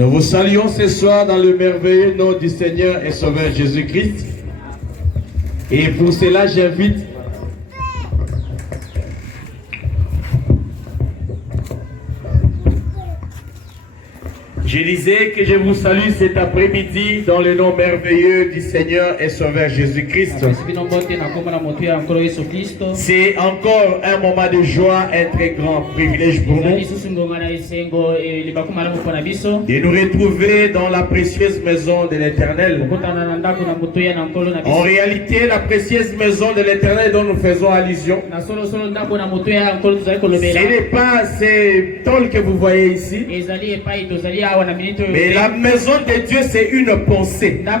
Nous vous saluons ce soir dans le merveilleux nom du Seigneur et Sauveur Jésus-Christ. Et pour cela, j'invite je disais que je vous salue cet après-midi dans le nom merveilleux du Seigneur et Sauveur Jésus-Christ. C'est encore un moment de joie, un très grand privilège pour nous de nous retrouver dans la précieuse maison de l'Éternel. En réalité, la précieuse maison de l'Éternel dont nous faisons allusion, ce n'est pas ces tôles que vous voyez ici. Mais la maison de Dieu, c'est une pensée. La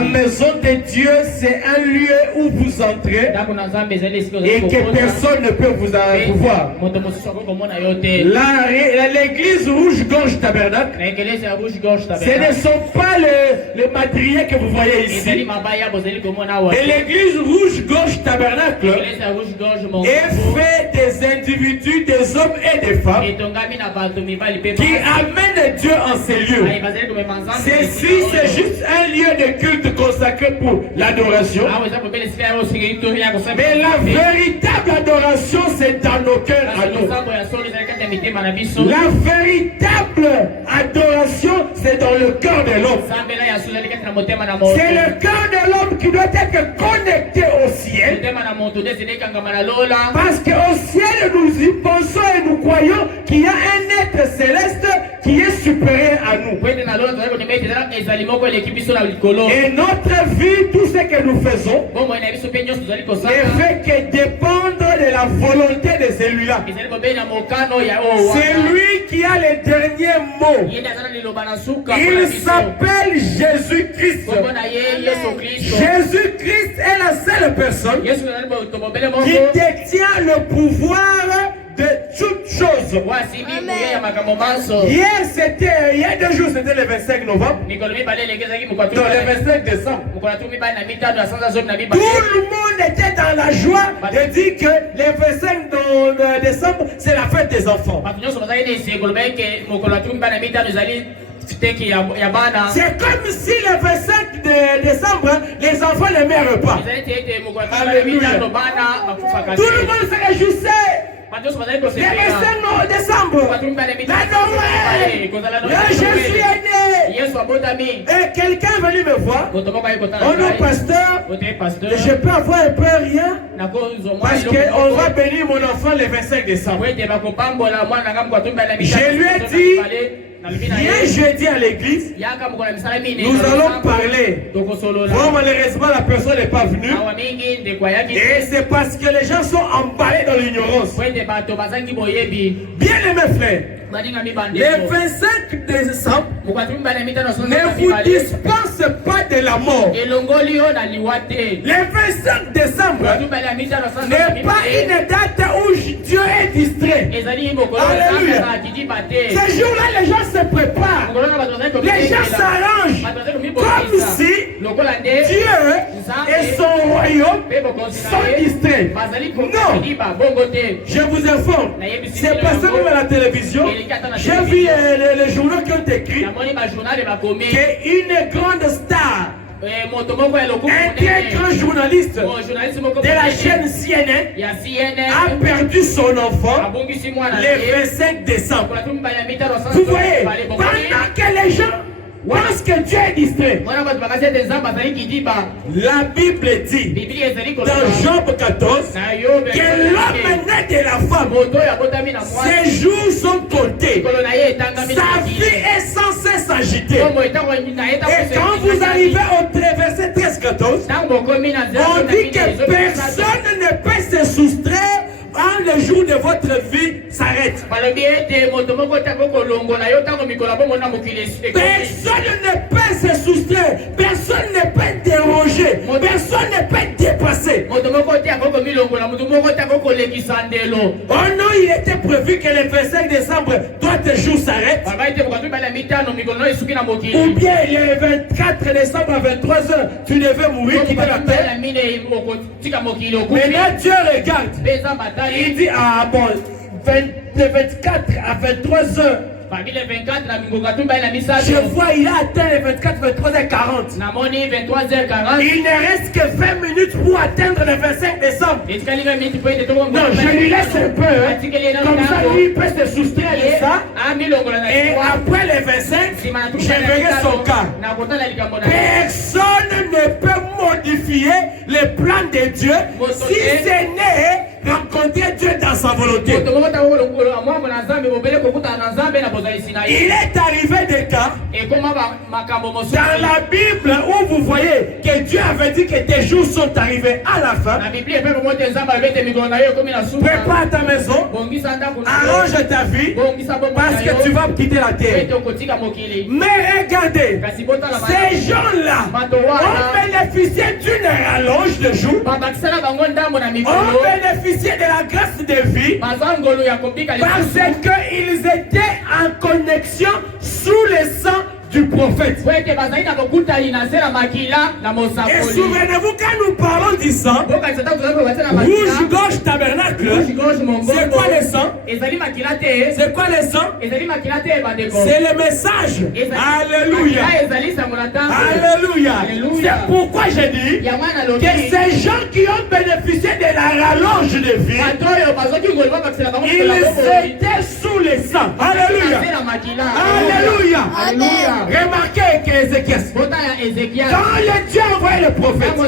maison de Dieu, c'est un lieu où vous entrez et que personne ne peut vous voir. L'église rouge-gorge tabernacle, ce ne sont pas les madriers que vous voyez ici. Et l'église rouge-gorge tabernacle est fait des individus, des hommes et des femmes qui amène Dieu en ces lieux. Ceci, c'est juste un lieu de culte consacré pour l'adoration. Mais la véritable adoration, c'est dans nos cœurs à nous. La véritable adoration, c'est dans le cœur de l'homme. C'est le cœur de l'homme qui doit être connecté au ciel. Parce qu'au ciel, nous y pensons et nous croyons qu'il y a un être céleste qui est supérieur à nous. Et notre vie, tout ce que nous faisons, ne fait que dépendre de la volonté de celui-là. C'est lui qui a les derniers mots. Il s'appelle Jésus-Christ. Jésus-Christ est la seule personne qui détient le pouvoir de toutes choses. Hier, il y a 2 jours, c'était le 25 novembre. Non, le 25 décembre. Tout le monde était dans la joie de dire que le 25 décembre, c'est la fête des enfants. C'est comme si le 25 décembre, les enfants ne meurent pas. Alléluia. Tout le monde se réjouissait. Le 25 décembre, la Noël, le Jésus est né. Et quelqu'un est venu me voir. Oh non, pasteur, je peux avoir un peu rien parce qu'on va bénir mon enfant le 25 décembre. Je lui ai dit, viens jeudi à l'église, nous allons parler. Bon, malheureusement, la personne n'est pas venue. Et c'est parce que les gens sont emballés dans l'ignorance. Bien aimé frère, le 25 décembre ne vous dispense pas de la mort. Le 25 décembre n'est pas une date où Dieu est distrait. Alléluia. Ce jour-là, les gens se préparent. Les gens s'arrangent comme si Dieu et son royaume sont distraits. Non. Je vous informe. C'est passé même à la télévision. J'ai vu les journaux qui ont écrit qu'une grande star, un très grand journaliste de la chaîne CNN a perdu son enfant le 25 décembre. Vous voyez, pendant que les gens pensent que Dieu est distrait, la Bible dit dans Job 14 que l'homme né de la femme, ses jours sont comptés, sa vie est censée s'agiter. Et quand vous arrivez au verset 13-14, on dit que personne ne peut se soustraire quand le jour de votre vie s'arrête. Personne ne peut se soustraire, personne ne peut déroger, personne ne peut dépasser. Oh non, il était prévu que le 25 décembre, toi tes jours s'arrêtent. Ou bien le 24 décembre à 23h, tu devais mourir, quitter la terre. Maintenant Dieu regarde. Il dit, ah bon, de 24 à 23h, Je vois, il a atteint les 24, 23h40. Il ne reste que 20 minutes pour atteindre le 25 décembre. Non, je lui laisse un peu. Comme ça, lui, il peut se soustraire de ça. Et après les 25, je verrai son cas. Personne ne peut modifier les plans de Dieu si c'est né rencontrer Dieu dans sa volonté. Il est arrivé des cas dans la Bible où vous voyez que Dieu avait dit que tes jours sont arrivés à la fin. Prépare ta maison, arrange ta vie parce que tu vas quitter la terre. Mais regardez, ces gens-là ont bénéficié d'une rallonge de jours, ont bénéficié de la grâce de vie parce qu'ils étaient en connexion sous le sang du prophète. Et souvenez-vous, quand nous parlons du sang, rouge-gorge tabernacle, c'est quoi le sang? C'est quoi le sang? C'est le message. Alléluia. Alléluia. C'est pourquoi j'ai dit que ces gens qui ont bénéficié de la rallonge de vie, ils étaient sous le sang. Alléluia. Alléluia. Alléluia. Remarquez qu'Ézéchias, quand le Dieu a envoyé le prophète, il a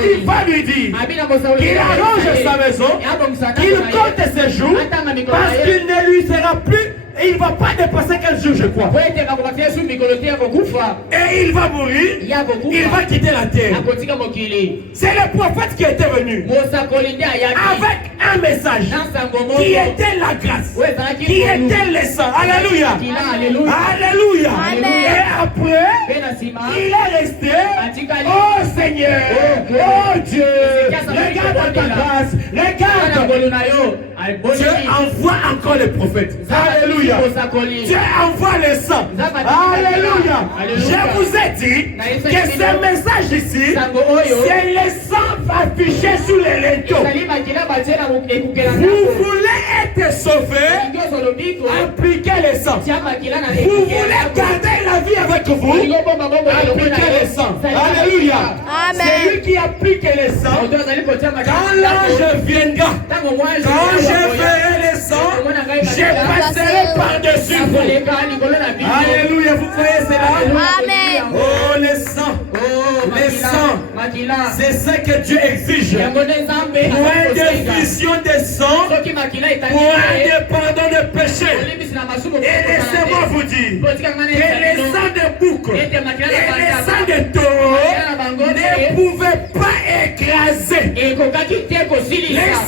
dit, va lui dire qu'il arrange sa maison, qu'il compte ses jours, parce qu'il ne lui sera plus, et il ne va pas dépasser 15 jours, je crois. Et il va mourir, il va quitter la terre. C'est le prophète qui était venu avec un message qui était la grâce, qui était le sang. Alléluia. Alléluia. Et après, il est resté. Oh Seigneur, oh Dieu, regarde ta grâce, regarde. Dieu envoie encore les prophètes. Alléluia. Dieu envoie le sang. Alléluia. Je vous ai dit que ce message ici, c'est le sang affiché sous les linteaux. Vous voulez être sauvé, appliquez le sang. Vous voulez garder la vie avec vous, appliquez le sang. Alléluia. C'est lui qui applique le sang. Quand l'ange viendra, quand je ferai le sang, je passerai par-dessus vous. Alléluia, vous croyez cela? Amen. Oh, le sang. Le sang. C'est ce que Dieu exige. Point de fusion de sang, point de pardon de péché. Et laissez-moi vous dire que les sangs de bouc et les sangs de taureau ne pouvaient pas écraser. Les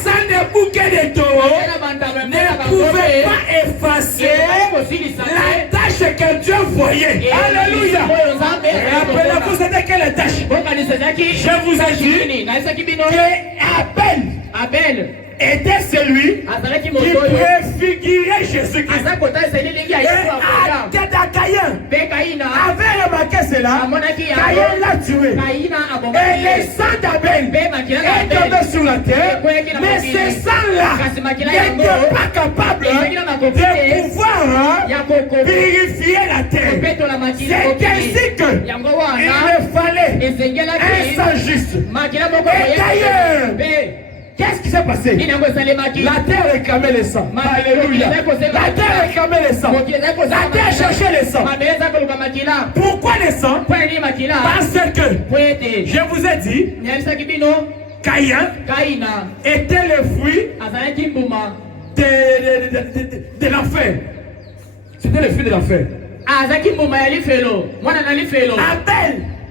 sangs de bouc et de taureau ne pouvaient pas effacer la tâche que Dieu voyait. Alléluia. Rappelez-vous, c'était quelle tâche? Je vous ai dit que Abel était celui qui préfigurait Jésus-Christ. Et Caïn avait remarqué cela. Caïn l'a tué. Et le sang d'Abel est tombé sur la terre. Mais ce sang-là n'était pas capable de pouvoir purifier la terre. C'est ainsi qu'il fallait un sang juste. Et d'ailleurs, qu'est-ce qui s'est passé? La terre réclamait le sang. Alléluia. La terre réclamait le sang. La terre cherchait le sang. Pourquoi le sang? Parce que, je vous ai dit, Caïn était le fruit de l'enfer. C'était le fruit de l'enfer.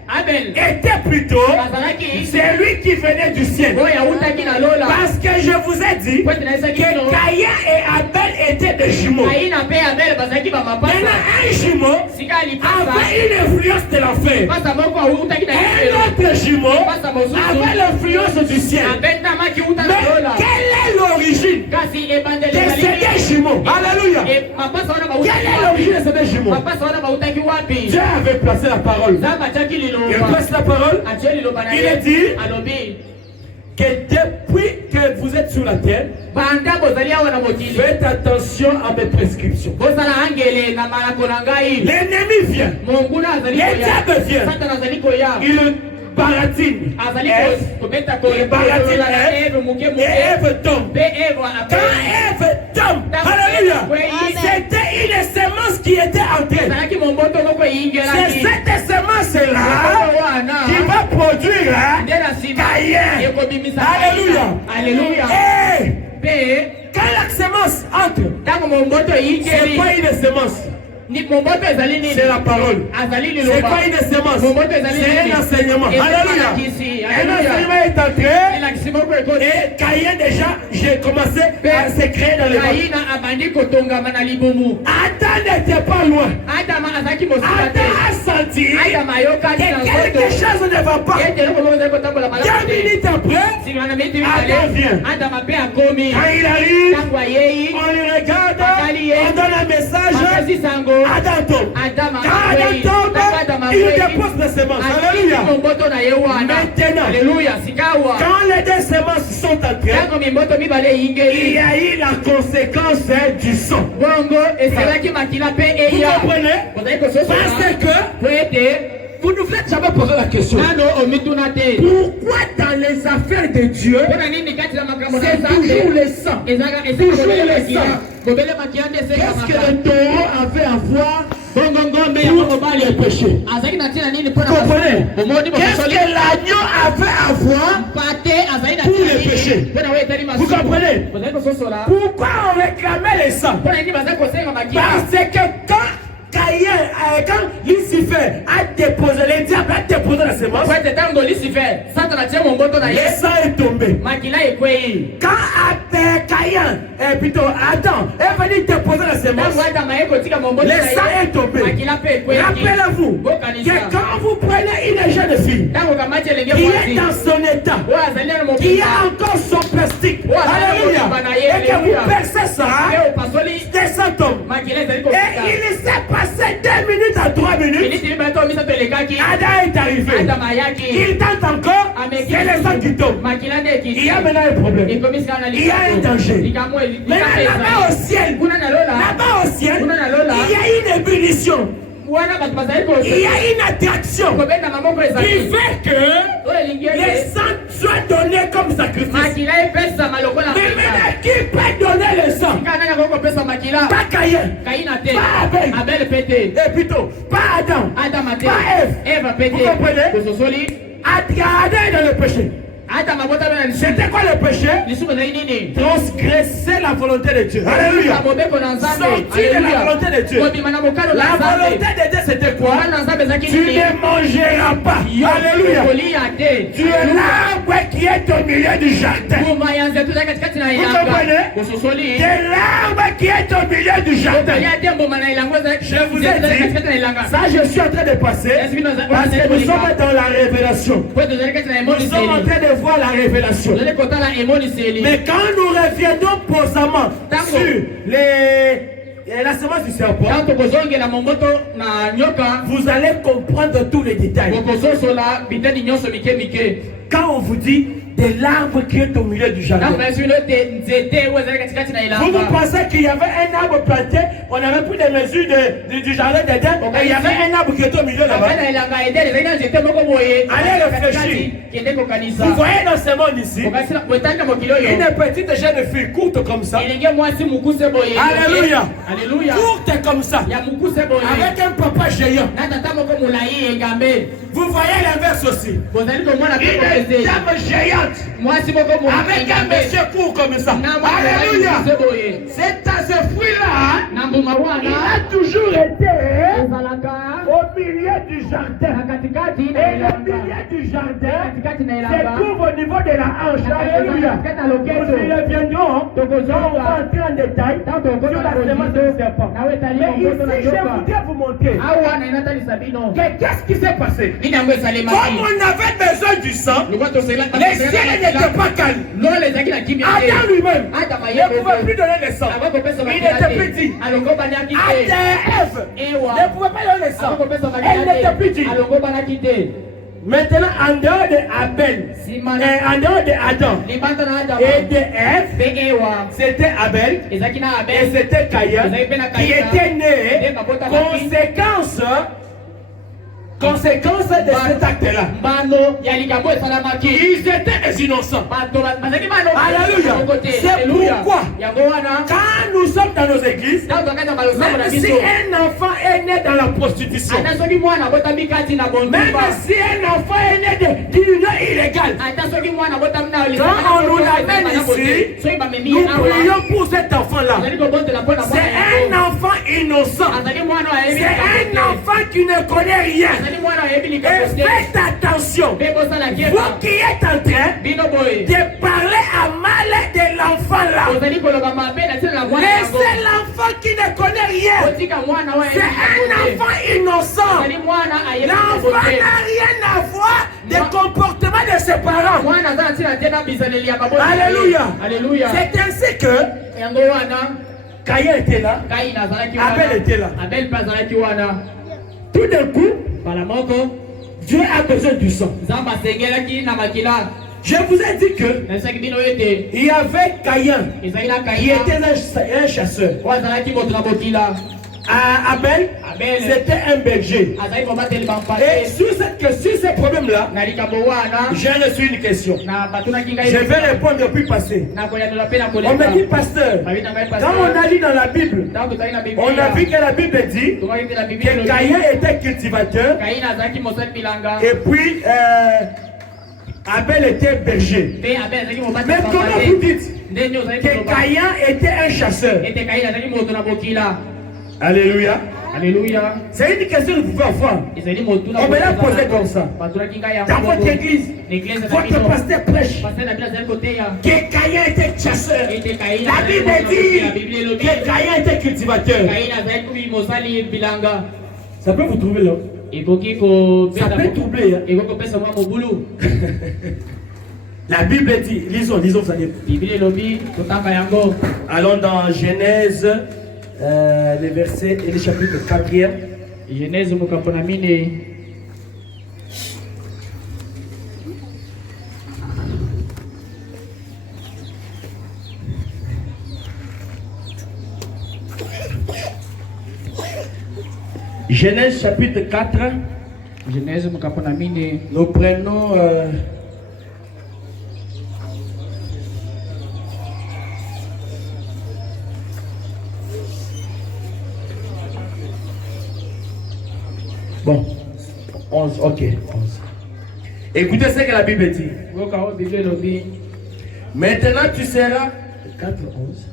Abel était plutôt celui qui venait du ciel. Parce que je vous ai dit que Caïn et Abel étaient des jumeaux. Maintenant, un jumeau avait une influence de l'enfer. Un autre jumeau avait l'influence du ciel. Mais quelle est l'origine de ces deux jumeaux? Alléluia. Quelle est l'origine de ces deux jumeaux? Dieu avait placé la parole. Il place la parole. Il a dit que depuis que que vous êtes sur la terre, faites attention à mes prescriptions. L'ennemi vient. Le diable vient. Il baratine. Il baratine Ève. Et Ève tombe. Quand Ève tombe, alléluia, c'était une semence qui était entrée. C'est cette semence-là qui va produire Caïn. Alléluia. Et quand la semence entre, c'est pas une semence. C'est la parole. C'est pas une semence. C'est un enseignement. Alléluia. Un enseignement est entré. Et Caïn déjà, j'ai commencé à se créer dans le ventre. Adam n'était pas loin. Adam a senti que quelque chose ne va pas. 2 minutes après, Adam vient. Quand il arrive, on le regarde, on donne un message. Adam tombe. Quand Adam tombe, il dépose des semences. Alléluia. Maintenant, quand les deux semences sont entrées, il y a eu la conséquence du sang. Vous comprenez? Parce que vous ne vous êtes jamais posé la question. Pourquoi dans les affaires de Dieu, c'est toujours le sang? Toujours le sang. Qu'est-ce que le taureau avait à voir pour les péchés? Vous comprenez? Qu'est-ce que l'agneau avait à voir pour les péchés? Vous comprenez? Pourquoi on réclamait le sang? Parce que quand Lucifer a déposé, le diable a déposé la semence, le sang est tombé. Quand Adam est venu déposer la semence, le sang est tombé. Rappelez-vous que quand vous prenez une jeune fille qui est dans son état, qui a encore son plastique, alléluia, et que vous percez ça, le sang tombe. Et il s'est passé 2 minutes à 3 minutes. Adam est arrivé. Il tente encore. C'est le sang qui tombe. Il y a maintenant un problème. Il y a un danger. Mais là-bas au ciel, il y a une ébullition. Il y a une attraction qui fait que le sang soit donné comme sacrifice. Mais maintenant, qui peut donner le sang? Pas Caïn, pas Abel, et plutôt pas Adam, pas Ève. Vous comprenez? Adam est dans le péché. C'était quoi le péché? Transgresser la volonté de Dieu. Alléluia. Sortir de la volonté de Dieu. La volonté de Dieu c'était quoi? Tu ne mangeras pas. Alléluia. Tu es l'arbre qui est au milieu du jardin. Vous comprenez? De l'arbre qui est au milieu du jardin. Je vous ai dit, ça je suis en train de passer parce que nous sommes dans la révélation. Nous sommes en train de voir la révélation. Mais quand nous reviendrons posamment sur la semence du serpent, vous allez comprendre tous les détails. Quand on vous dit de l'arbre qui est au milieu du jardin, vous pensez qu'il y avait un arbre planté, on avait pris des mesures du jardin d'Éden, et il y avait un arbre qui était au milieu là-bas. Allez réfléchir. Vous voyez dans ce monde ici, une petite jeune fille courte comme ça. Alléluia. Courte comme ça. Avec un papa géant. Vous voyez l'inverse aussi. Une dame géante. Avec un monsieur court comme ça. Alléluia. C'est à ce fruit-là, il a toujours été au milieu du jardin. Et le milieu du jardin se trouve au niveau de la hanche. Alléluia. Nous y reviendrons. On va entrer en détail sur la semence du serpent. Mais ici, je voudrais vous montrer qu'est-ce qui s'est passé. Comme on avait besoin du sang, les ciels n'étaient pas calmes. Adam lui-même ne pouvait plus donner le sang. Il était petit. Ève ne pouvait pas donner le sang. Elle n'était plus dit. Maintenant, en dehors de Abel, en dehors de Adam et de Ève, c'était Abel et c'était Caïn qui était né. Conséquence de cet acte-là. Ils étaient des innocents. Alléluia. C'est pourquoi, quand nous sommes dans nos églises, même si un enfant est né dans la prostitution, même si un enfant est né d'union illégale, quand on nous l'amène ici, nous prions pour cet enfant-là. C'est un enfant innocent. C'est un enfant qui ne connaît rien. Et faites attention, vous qui êtes en train de parler à mal de l'enfant là, laissez l'enfant qui ne connaît rien. C'est un enfant innocent. L'enfant n'a rien à voir des comportements de ses parents. Alléluia. C'est ainsi que Caïn était là, Abel était là. Tout d'un coup, Dieu a besoin du sang. Je vous ai dit que il y avait Caïn qui était un chasseur. Abel, c'était un berger. Et sur ces problèmes-là, j'ai reçu une question. Je vais répondre depuis passé. On m'a dit, pasteur, quand on a lu dans la Bible, on a vu que la Bible dit que Caïn était cultivateur et puis Abel était berger. Mais comment vous dites que Caïn était un chasseur? Alléluia. C'est une question que vous pouvez avoir. On me l'a posé comme ça. Dans votre église, votre pasteur prêche que Caïn était chasseur. La Bible dit que Caïn était cultivateur. Ça peut vous trouver là. Ça peut troubler. La Bible dit, lisons, vous allez. Allons dans Genèse. Le verset et le chapitre 4e. Genèse mukaponamine. Genèse chapitre 4. Genèse mukaponamine. Nous prenons bon, 11, ok, 11. Écoutez ce que la Bible dit. Maintenant tu seras 4, 11.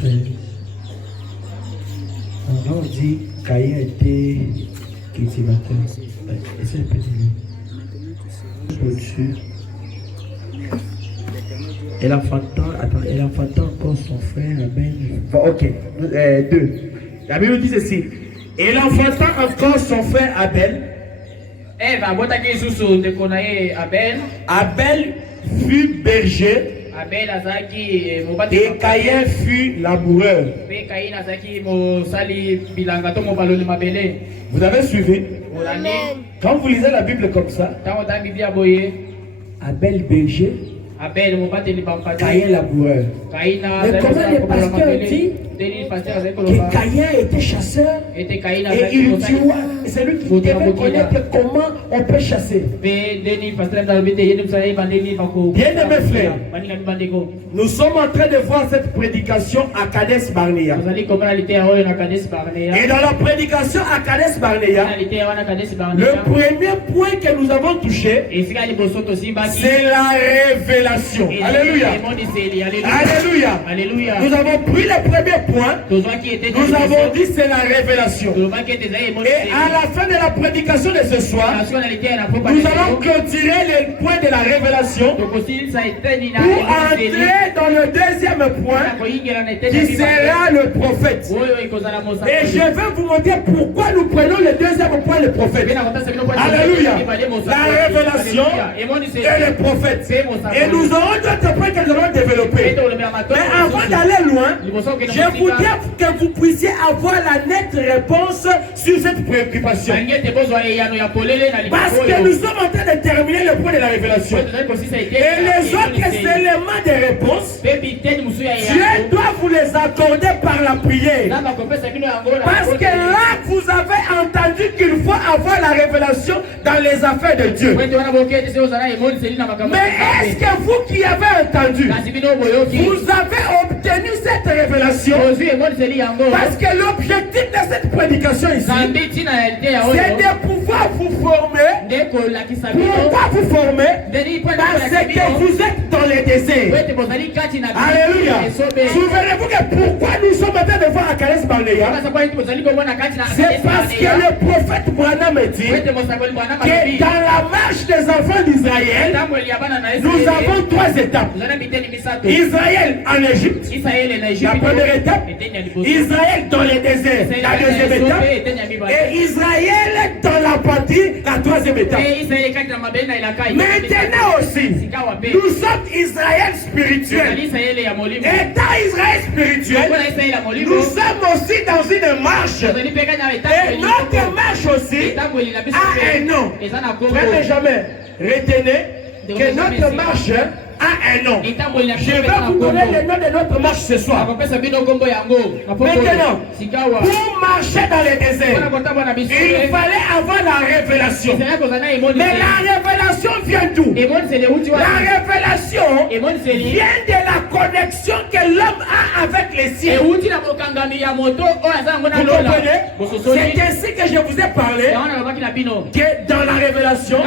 13. On dit Caïn était cultivateur. Essaye de au-dessus. Elle enfanta encore son frère Abel. Bon, ok, 2. La Bible dit ceci. Il enfanta encore son frère Abel. Abel fut berger. Et Caïn fut laboureur. Vous avez suivi? Quand vous lisez la Bible comme ça, Abel berger, Caïn laboureur. Mais comment le pasteur dit que Caïn était chasseur et il dit c'est lui qui devait connaître comment on peut chasser. Bien-aimés frères, nous sommes en train de voir cette prédication à Kades Barnea. Et dans la prédication à Kades Barnea, le premier point que nous avons touché, c'est la révélation. Alléluia. Alléluia. Nous avons pris le premier point. Nous avons dit c'est la révélation. Et à la fin de la prédication de ce soir, nous allons clôturer le point de la révélation pour entrer dans le deuxième point qui sera le prophète. Et je vais vous montrer pourquoi nous prenons le deuxième point, le prophète. Alléluia. La révélation et le prophète. Et nous aurons d'autres points que nous allons développer. Mais avant d'aller loin, je voudrais que vous puissiez avoir la nette réponse sur cette préoccupation. passion. Parce que nous sommes en train de terminer le point de la révélation. Et les autres éléments de réponse, Dieu doit vous les accorder par la prière. Parce que là, vous avez entendu qu'il faut avoir la révélation dans les affaires de Dieu. Mais est-ce que vous qui avez entendu, vous avez obtenu cette révélation? Parce que l'objectif de cette prédication ici, c'est de pouvoir vous former. Pourquoi vous former? Parce que vous êtes dans les déserts. Alléluia. Souvenez-vous que pourquoi nous sommes en train de voir à Kales Balnéa? C'est parce que le prophète Branham dit que dans la marche des enfants d'Israël, nous avons 3 étapes. Israël en Égypte, la première étape. Israël dans les déserts, la deuxième étape. Et Israël dans la partie, la troisième étape. Maintenant aussi, nous sommes Israël spirituel. Étant Israël spirituel, nous sommes aussi dans une marche. Et notre marche aussi a un nom. Frère Benjamin, retenez que notre marche a un nom. Je vais vous donner le nom de notre marche ce soir. Maintenant, pour marcher dans les déserts, il fallait avoir la révélation. Mais la révélation vient d'où? La révélation vient de la connexion que l'homme a avec les cieux. Vous comprenez? C'est ainsi que je vous ai parlé que dans la révélation,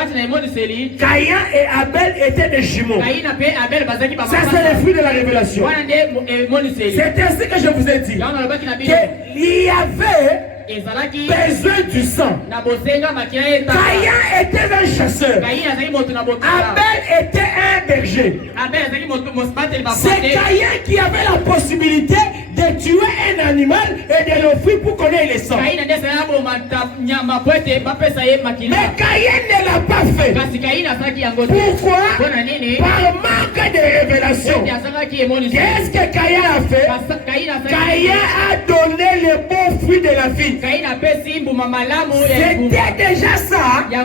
Caïn et Abel étaient des jumeaux. Ça, c'est le fruit de la révélation. C'est ainsi que je vous ai dit qu'il y avait besoin du sang. Caïn était un chasseur. Abel était un berger. C'est Caïn qui avait la possibilité de tuer un animal et de l'offrir pour qu'on ait le sang. Mais Caïn ne l'a pas fait. Pourquoi? Par manque de révélation. Qu'est-ce que Caïn a fait? Caïn a donné le bon fruit de la vie. C'était déjà ça qui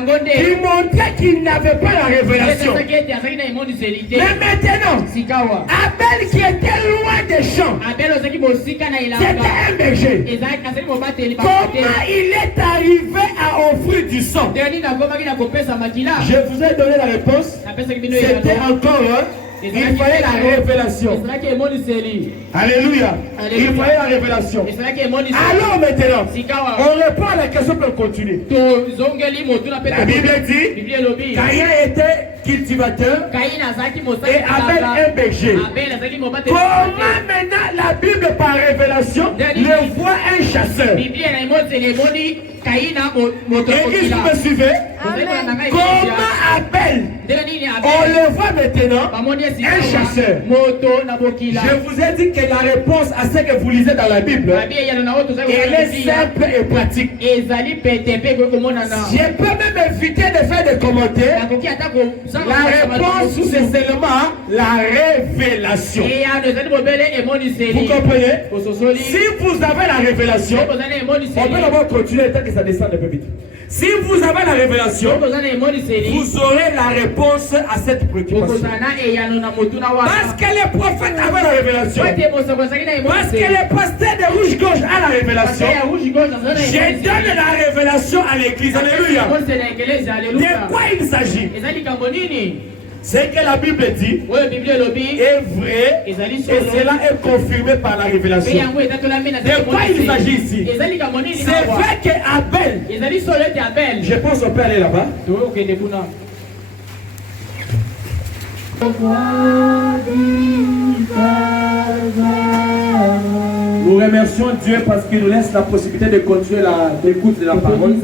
montrait qu'il n'avait pas la révélation. Mais maintenant, Abel qui était loin des champs, c'était un berger. Comment il est arrivé à offrir du sang? Je vous ai donné la réponse. C'était encore il fallait la révélation. Alléluia. Il fallait la révélation. Alors maintenant, on répond à la question pour continuer. La Bible dit Caïn était cultivateur et Abel un berger. Comment maintenant la Bible par révélation le voit un chasseur? Église, vous me suivez? Comment Abel, on le voit maintenant, un chasseur? Je vous ai dit que la réponse à ce que vous lisez dans la Bible, elle est simple et pratique. Je peux même éviter de faire des commentaires. La réponse, c'est seulement la révélation. Vous comprenez? Si vous avez la révélation, on peut d'abord continuer tant que ça descend un peu vite. Si vous avez la révélation, vous aurez la réponse à cette préoccupation. Parce que les prophètes avaient la révélation. Parce que les pasteurs de rouge-gorge ont la révélation. Je donne la révélation à l'église. Alléluia. De quoi il s'agit? C'est que la Bible dit est vrai et cela est confirmé par la révélation. De quoi il s'agit ici? C'est vrai qu'Abel, je pense qu'on peut aller là-bas. Nous remercions Dieu parce qu'il nous laisse la possibilité de continuer l'écoute de la parole.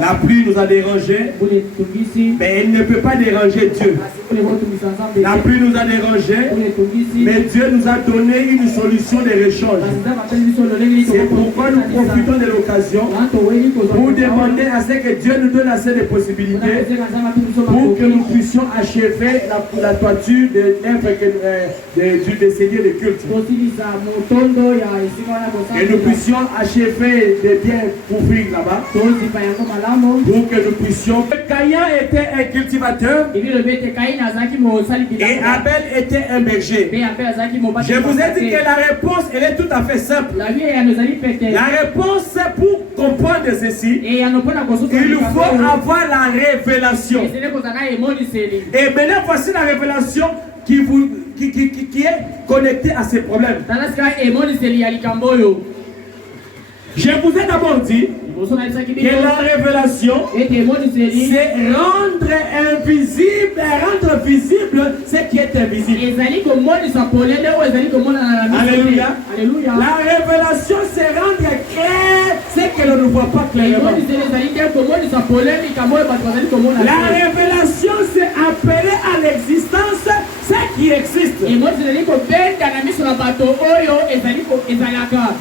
La pluie nous a dérangés, mais elle ne peut pas déranger Dieu. La pluie nous a dérangés, mais Dieu nous a donné une solution de rechange. C'est pourquoi nous profitons de l'occasion pour demander à ce que Dieu nous donne assez de possibilités pour que nous puissions achever la toiture de l'œuvre du décédé de culte. nous puissions achever de bien couvrir là-bas. Pour que nous puissions. Caïn était un cultivateur. Et Abel était un berger. Je vous ai dit que la réponse, elle est tout à fait simple. La réponse, c'est pour comprendre ceci, il faut avoir la révélation. Et maintenant, voici la révélation qui est connectée à ces problèmes. Je vous ai d'abord dit que la révélation, c'est rendre visible ce qui est invisible. Alléluia. La révélation, c'est rendre clair ce que l'on ne voit pas clairement. La révélation, c'est appeler à l'existence ce qui existe.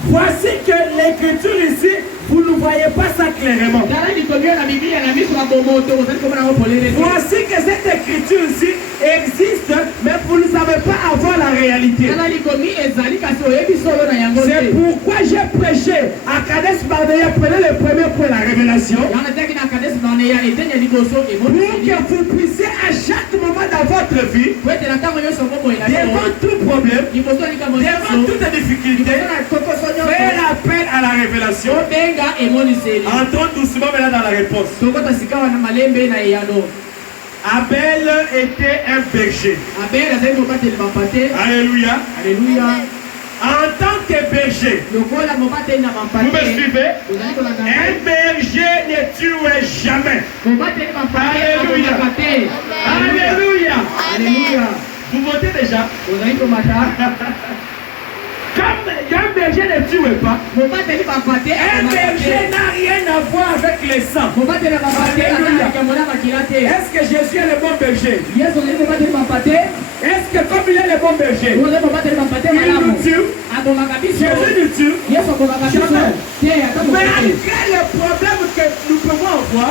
Voici que l'écriture ici, vous ne voyez pas ça clairement. Voici que cette écriture ici existe, mais vous ne savez pas avoir la réalité. C'est pourquoi j'ai prêché à Kadesh Barnea. Prenez le premier point, la révélation. Pour que vous puissiez à chaque moment dans votre vie, devant tout problème, devant toute difficulté, faire appel à la révélation. Entrons doucement maintenant dans la réponse. Abel était un berger. Alléluia. En tant que berger, vous me suivez? Un berger ne tue jamais. Alléluia. Alléluia. Vous votez déjà? Comme un berger ne tue pas, un berger n'a rien à voir avec les sangs. Est-ce que Jésus est le bon berger? Est-ce que comme il est le bon berger, il nous tue? Jésus nous tue? Malgré le problème que nous pouvons avoir,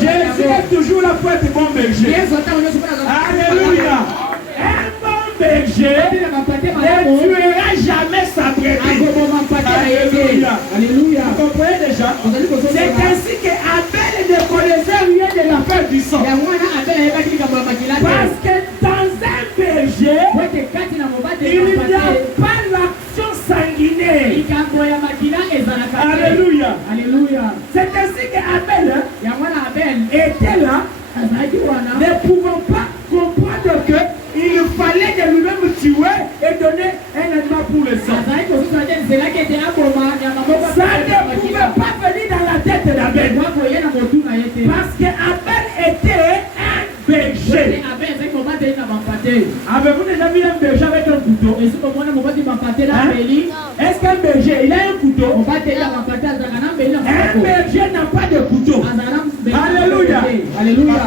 Jésus est toujours là pour être bon berger. Alléluia. Un bon berger ne tuera jamais sa brebis. Alléluia. Vous comprenez déjà? C'est ainsi qu'Abel ne connaissait rien de l'affaire du sang. Parce que dans un berger, il n'y a pas l'action sanguinaire. Alléluia. C'est ainsi qu'Abel était là, ne pouvant pas comprendre qu'il fallait de lui-même tuer et donner un animal pour le sang. Ça ne pouvait pas venir dans la tête d'Abel. Parce qu'Abel était un berger. Avez-vous déjà vu un berger avec un couteau? Est-ce qu'un berger, il a un couteau? Un berger n'a pas de couteau. Alléluia.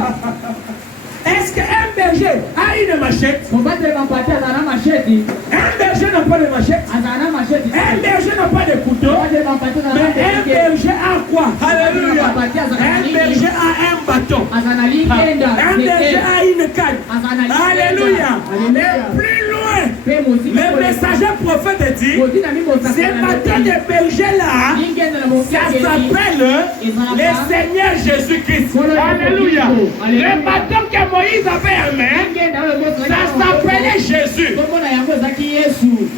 Est-ce qu'un berger a une machette? Un berger n'a pas de machette. Un berger n'a pas de couteau. Mais un berger a quoi? Alléluia. Un berger a un bâton. Un berger a une canne. Alléluia. Mais plus loin, le messager prophète dit, ces bâtons de berger là, ça s'appelle le Seigneur Jésus-Christ. Alléluia. Le bâton que Moïse avait en main, ça s'appelait Jésus.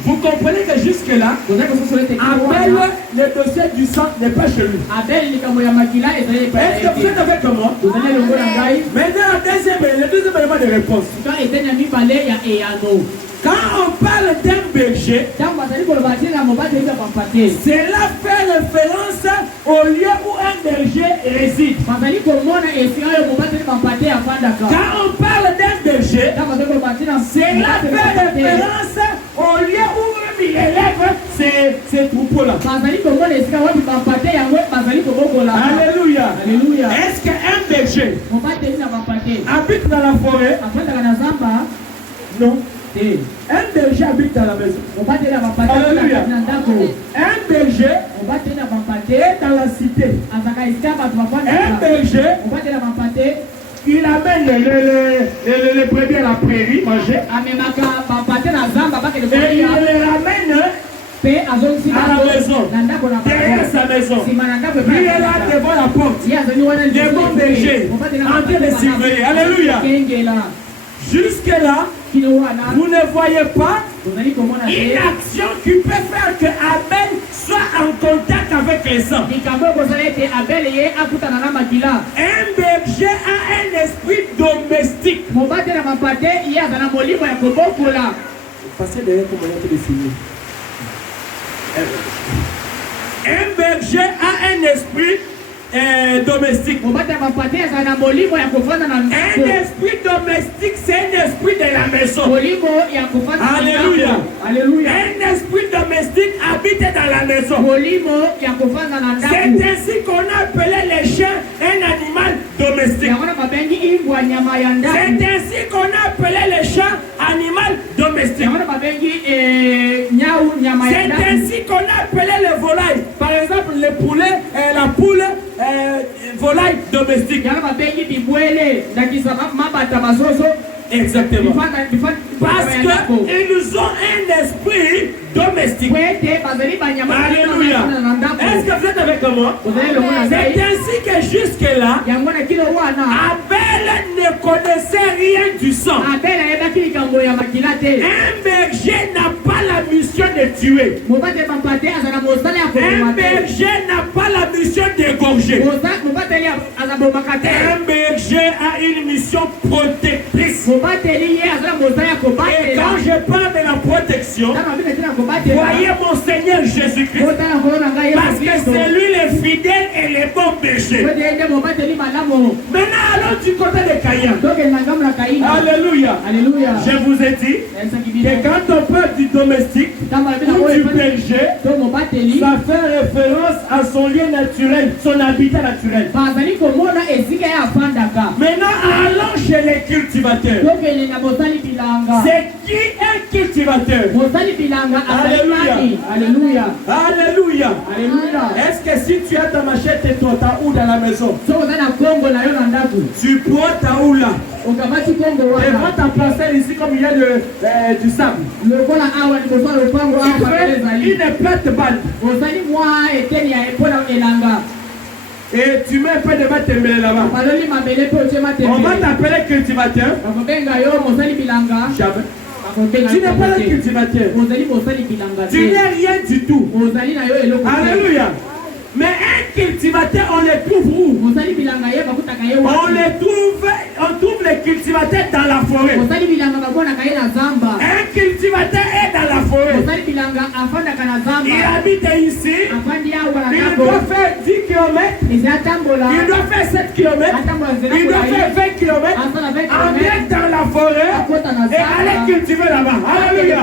Vous comprenez que jusque-là, Abel, le dossier du sang n'est pas chez lui. Est-ce que vous êtes avec moi? Maintenant, le deuxième élément de réponse. Quand on parle d'un berger, cela fait référence au lieu où un berger réside. Quand on parle d'un berger, cela fait référence au lieu où il élève ces troupeaux-là. Alléluia. Est-ce qu'un berger habite dans la forêt? Non. Un berger habite dans la maison. Alléluia. Un berger est dans la cité. Un berger, il amène les brebis à la prairie manger. il le ramène à la maison, derrière sa maison. Lui est là devant la porte, des bons bergers, en train de surveiller. Alléluia. Jusque-là, vous ne voyez pas une action qui peut faire que Abel soit en contact avec les sangs. Un berger a un esprit domestique. Passez derrière pour me finir. Un berger a un esprit domestique. Un esprit domestique, c'est un esprit de la maison. Alléluia. Alléluia. Un esprit domestique habite dans la maison. C'est ainsi qu'on a appelé les chiens un animal domestique. C'est ainsi qu'on a appelé les chats animal domestique. C'est ainsi qu'on a appelé les volailles. Par exemple, les poulets, la poule, volaille domestique. Exactement. Parce qu'ils ont un esprit domestique. Alléluia. Est-ce que vous êtes avec moi? C'est ainsi que jusque-là, Abel ne connaissait rien du sang. Un berger n'a pas la mission de tuer. Un berger n'a pas la mission d'égorger. Un berger a une mission protectrice. Et quand je parle de la protection, voyez mon Seigneur Jésus-Christ. Parce que c'est lui le fidèle et le bon berger. Maintenant, allons du côté de Caïn. Alléluia. Alléluia. Je vous ai dit que quand on parle du domestique ou du berger, ça fait référence à son lieu naturel, son habitat naturel. Maintenant, allons chez les cultivateurs. C'est qui un cultivateur? Alléluia. Alléluia. Alléluia. Est-ce que si tu as ta machette et ton taou dans la maison, tu prends ta ou là et va t'emplacer ici comme il y a du sable. Tu fais une plate balle. Et tu mets un peu de matembele là-bas. On va t'appeler cultivateur. Jamais. Tu n'es pas un cultivateur. Tu n'es rien du tout. Alléluia. Mais un cultivateur, on les trouve où? On trouve les cultivateurs dans la forêt. Un cultivateur est dans la forêt. Il habite ici. Il doit faire 10 km. Il doit faire 7 km. Il doit faire 20 km. En être dans la forêt et aller cultiver là-bas. Alléluia.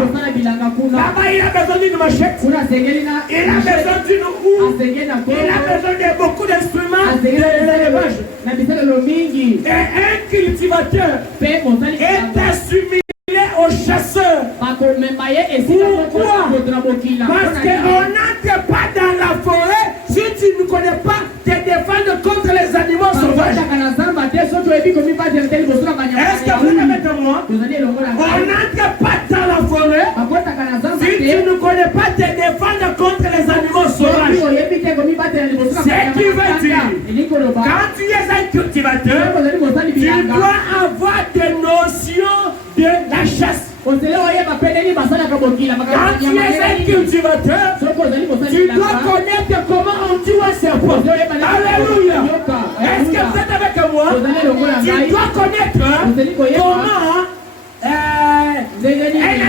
Là-bas, il a besoin d'une machette. Il a besoin d'une roue. Il a besoin de beaucoup d'instruments d'élevage. Et un cultivateur est assimilé au chasseur. Pourquoi? Parce qu'on n'entre pas dans la forêt si tu ne connais pas te défendre contre les animaux sauvages. Est-ce que vous êtes avec moi? On n'entre pas dans la forêt si tu ne connais pas te défendre contre les animaux sauvages. C'est qui veut dire, quand tu es un cultivateur, tu dois avoir des notions de la chasse. Quand tu es un cultivateur, tu dois connaître comment on tue un serpent. Alléluia. Est-ce que vous êtes avec moi? Tu dois connaître comment un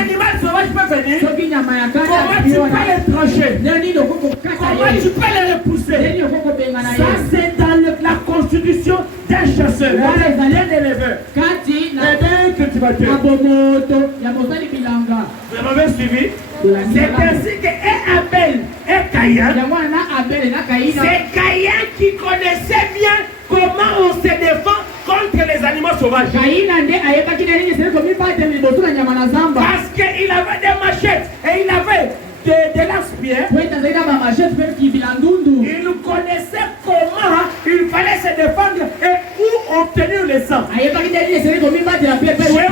animal sauvage peut venir. Comment tu peux les trancher? Comment tu peux les repousser? Ça, c'est dans la constitution d'un chasseur, d'un éleveur et d'un cultivateur. Vous m'avez suivi? C'est ainsi que Abel et Caïn, c'est Caïn qui connaissait bien comment on se défend contre les animaux sauvages. Parce qu'il avait des machettes et il avait de lance-pierre. Il connaissait comment il fallait se défendre et où obtenir le sang. Je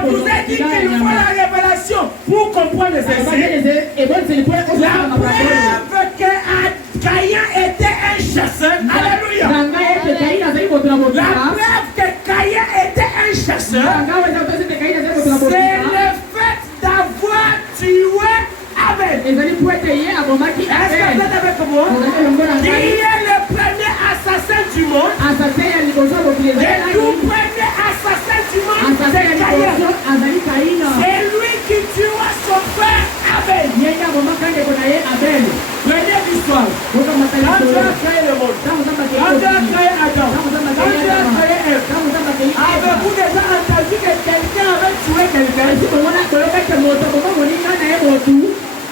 vous ai dit qu'il faut la révélation Attention, pour comprendre ceci, la preuve que Caïn était un chasseur. Alléluia. La preuve que Caïn était un chasseur, c'est le fait d'avoir tué Abel. Est-ce que vous êtes avec moi? Qui est le premier assassin du monde? Le tout premier assassin du monde, c'est Caïn. C'est lui qui tua son frère Abel. Prenez l'histoire. Quand Dieu a créé le monde, quand Dieu a créé Adam, quand Dieu a créé Ève, avez-vous déjà entendu que quelqu'un avait tué quelqu'un?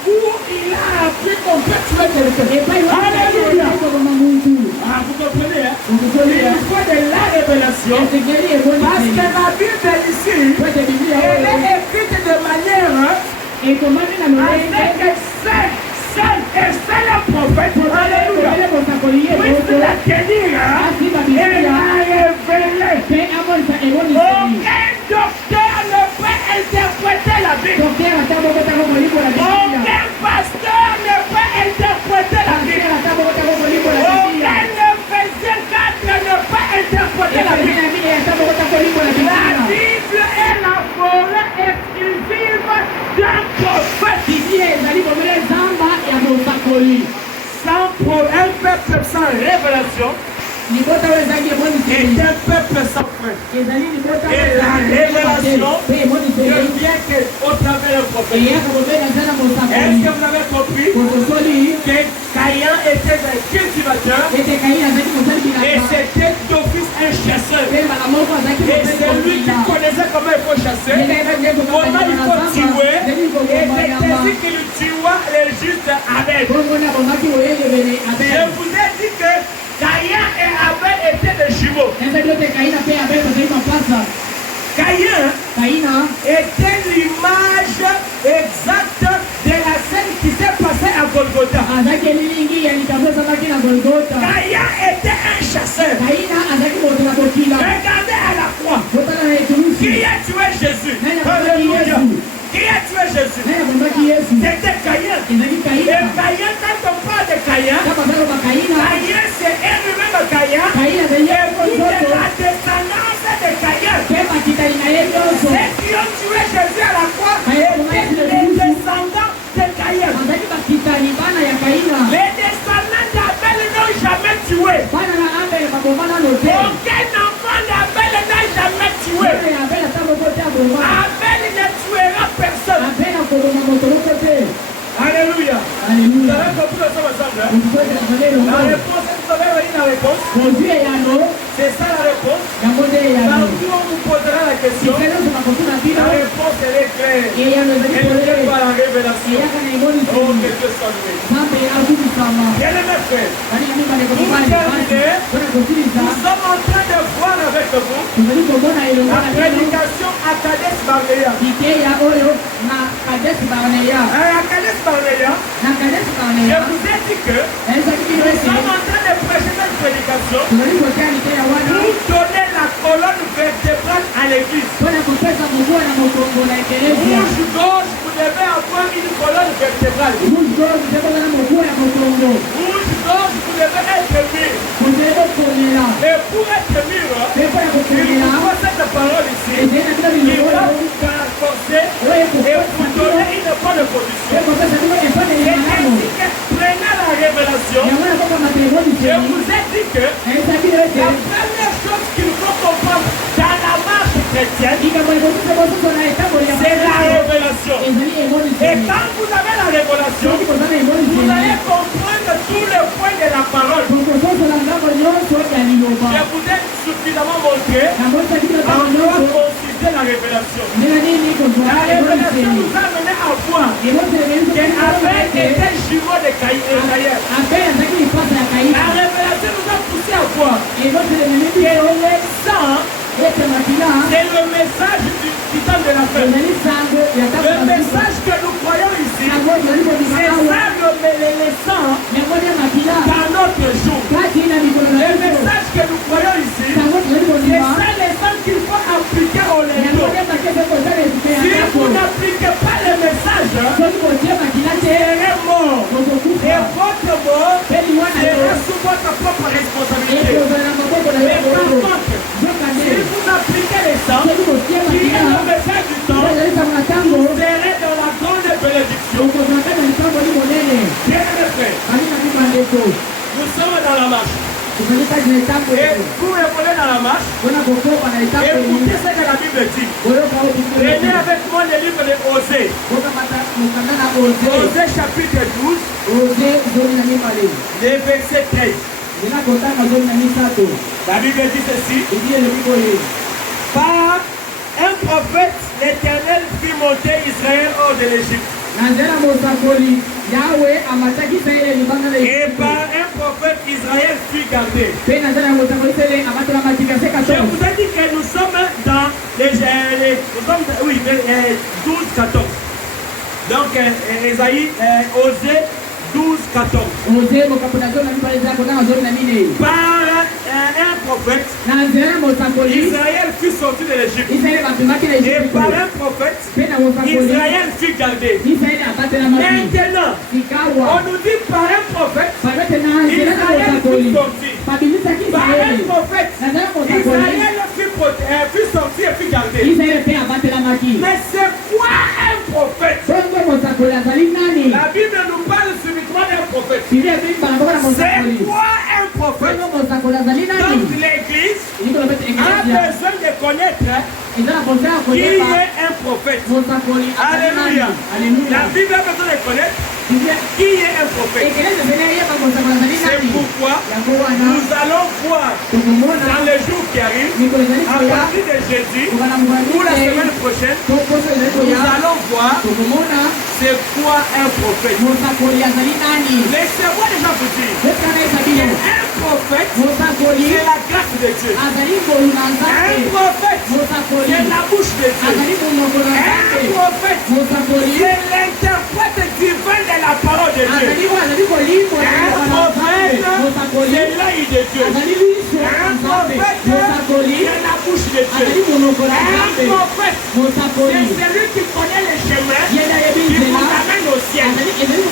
Où il a appris qu'on peut tuer quelqu'un? Alléluia. Vous comprenez, hein? Il faut de la révélation. Parce que la Bible ici, elle est écrite de manière avec seul prophète. Alléluia. Puisse la tenir, elle a révélé. Aucun docteur ne peut interpréter la Bible. Aucun pasteur ne peut interpréter la Bible. Aucun Ephésiens 4 ne peut interpréter la Bible. La Bible est la forêt exclusive d'un prophète. Sans un peuple sans révélation est un peuple sans frère. Et la révélation ne vient qu'au travers d'un prophète. Est-ce que vous avez compris que Caïn était un cultivateur et c'était d'office un chasseur? Et c'est lui qui connaissait comment il faut chasser, comment il faut tuer, et c'est ainsi qu'il tua les justes Abel. Je vous ai dit que Caïn et Abel étaient des jumeaux. Caïn était l'image exacte de la scène qui s'est passée à Golgotha. Caïn était un chasseur. Regardez à la croix. Qui a tué Jésus? Alléluia. Qui a tué Jésus? C'était Caïn. Et Caïn, quand on parle de Caïn, c'est elle-même Caïn. Et toute la descendance de Caïn. Ceux qui ont tué Jésus à la croix étaient les descendants de Caïn. Les descendants d'Abel n'ont jamais tué. Aucun enfant d'Abel n'a jamais tué. Abel ne tuera personne. Alléluia. Vous avez compris le son ensemble? La réponse, vous avez remis la réponse? C'est ça la réponse? Partout on vous posera la question, la réponse elle est claire. Elle vient par la révélation. Oh, que Dieu soit loué. Bien aimé frère, pour terminer, nous sommes en train de voir avec vous la prédication à Kadesh Barnea. Je vous ai dit que nous sommes en train de prêcher cette prédication pour donner la colonne vertébrale à l'église. Rouge, gauche, vous devez avoir une colonne vertébrale. Rouge, gauche, vous devez être mûr. Et pour être mûr, il faut cette parole ici. Il va vous renforcer et vous donner une bonne position. C'est ainsi que prenez la révélation. Je vous ai dit que la première chose qu'il faut comprendre dans la marche chrétienne, c'est la révélation. Et quand vous avez la révélation, vous allez comprendre tous les points de la parole. Je vous ai suffisamment montré en quoi consistait la révélation. La révélation nous a amené à voir qu'Abel était juif. Nous sommes dans la marche. Et pour évoluer dans la marche, écoutez ce que la Bible dit. Prenez avec moi le livre de Osée. Osée chapitre 12, le verset 13. La Bible dit ceci. Par un prophète, l'Éternel fit monter Israël hors de l'Égypte. Et par un prophète, Israël fut gardé. Je vous ai dit que nous sommes dans les 12-14. Donc, Esaïe, Osée 12-14. Par un prophète, Israël fut sorti de l'Égypte. Et par un prophète, Israël fut gardé. Maintenant, on nous dit par un prophète, Israël fut sorti. Par un prophète, Israël fut sorti et fut gardé. Mais c'est quoi un prophète? La Bible nous parle subitement d'un prophète. C'est quoi un prophète? Donc l'Église a besoin de connaître qui est un prophète. Alléluia. La Bible a besoin de connaître qui est un prophète. C'est pourquoi nous allons voir dans les jours qui arrivent, à partir de jeudi ou la semaine prochaine, nous allons voir c'est quoi un prophète. Laissez-moi déjà vous dire, un prophète, c'est la grâce de Dieu. Un prophète, c'est la bouche de Dieu. Un prophète, c'est l'interprète divin de la parole de Dieu. Un prophète, c'est l'œil de Dieu. Un prophète, c'est la bouche de Dieu. Un prophète, c'est celui qui connaît les chemins qui vous amène au ciel.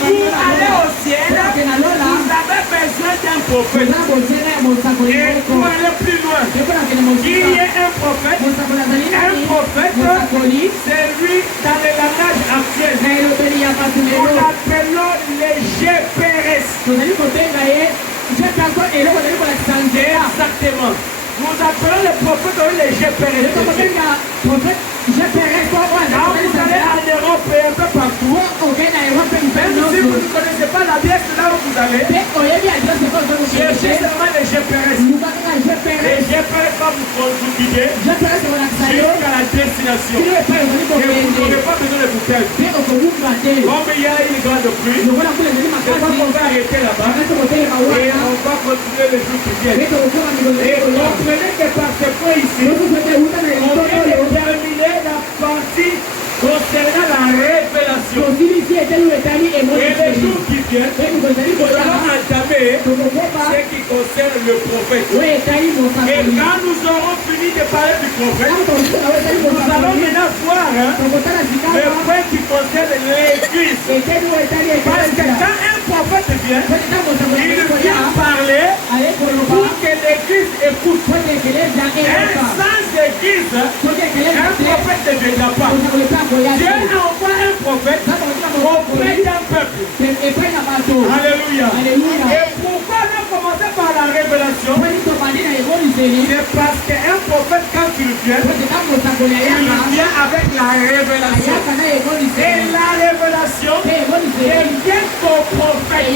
Pour aller au ciel, vous avez besoin d'un prophète. Et pour aller plus loin, qui est un prophète? Un prophète, c'est lui dans le langage actuel. Nous l'appelons les GPS. Exactement. Nous appelons les prophètes les GPS. Quand vous allez en Europe et un peu partout, même si vous ne connaissez pas la pièce là où vous allez, cherchez seulement les GPS. Les GPS vont vous guider jusqu'à la destination. Et vous n'aurez pas besoin de vous perdre. Comme il y a une grande pluie, c'est pas qu'on va arrêter là-bas et on va continuer les jours qui viennent. Et comprenez que par ce point ici, on vient de terminer la partie concernant la révélation. Et les jours qui viennent, nous allons entamer ce qui concerne le prophète. Et quand nous aurons fini de parler du prophète, nous allons maintenant voir le point qui concerne l'Église. Parce que quand un prophète vient, il vient parler pour que l'Église écoute. Sans Église, un prophète ne viendra pas. Dieu envoie un prophète auprès d'un peuple. Alléluia. Et pourquoi on a commencé par la révélation? C'est parce qu'un prophète, quand il vient avec la révélation. Et la révélation devient ton prophète.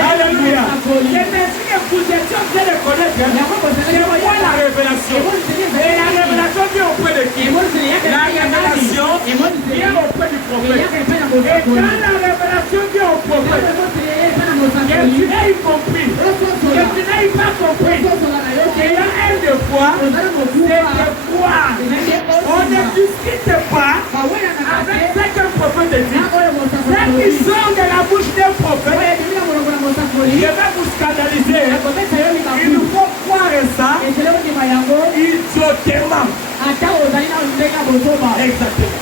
Alléluia. Et merci que vous étiez en train de connaître. C'est quoi la révélation? Et la révélation vient auprès de qui? La révélation vient auprès du prophète. Et quand la révélation vient au prophète, que tu n'aies compris, que tu n'aies pas compris, il y a un de foi, c'est de foi. On ne discute pas avec ce qu'un prophète dit. Ce qui sort de la bouche d'un prophète, je vais vous scandaliser. Il faut croire ça idiotement. Exactement.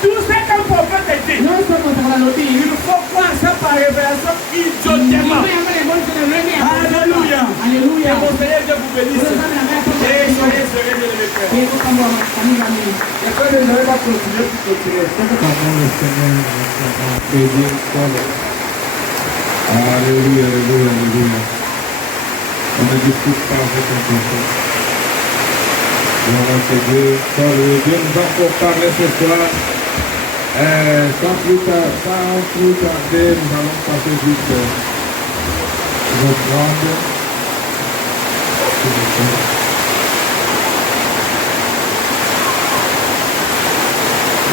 Tout ce qu'un prophète dit, il faut croire ça par révélation idiotement. Alléluia. Que mon Seigneur Dieu vous bénisse. Et soyez serrés de le faire. Et quand vous n'allez pas continuer, vous continuez. Alléluia, alléluia, alléluia. On ne discute pas avec un enfant. Gloire à Dieu. Dieu nous a encore parlé ce soir. Sans plus tarder, nous allons passer vite l'offrande.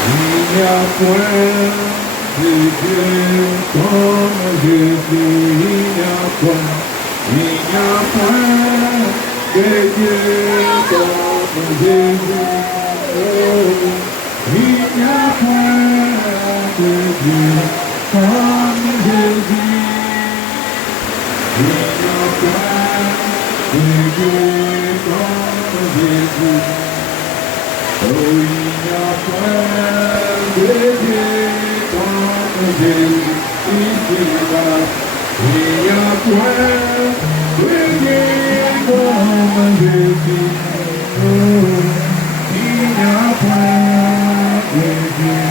Il n'y a point de Dieu comme Jésus, il n'y a point de Dieu comme Jésus. Il n'y a point de Dieu comme Jésus. Il n'y a point de Dieu comme Jésus. Oh, il n'y a point de Dieu comme Jésus. Ici-bas, il n'y a point de Dieu comme Jésus. Oh, il n'y a point de Dieu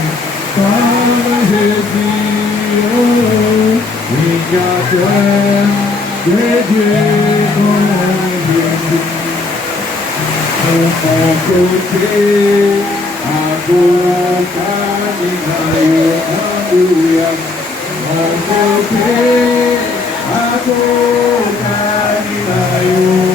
comme Jésus. Oh, il n'y a point de Dieu comme Jésus. Mon côté, à boca, alléluia. Mon côté, à boca, alléluia.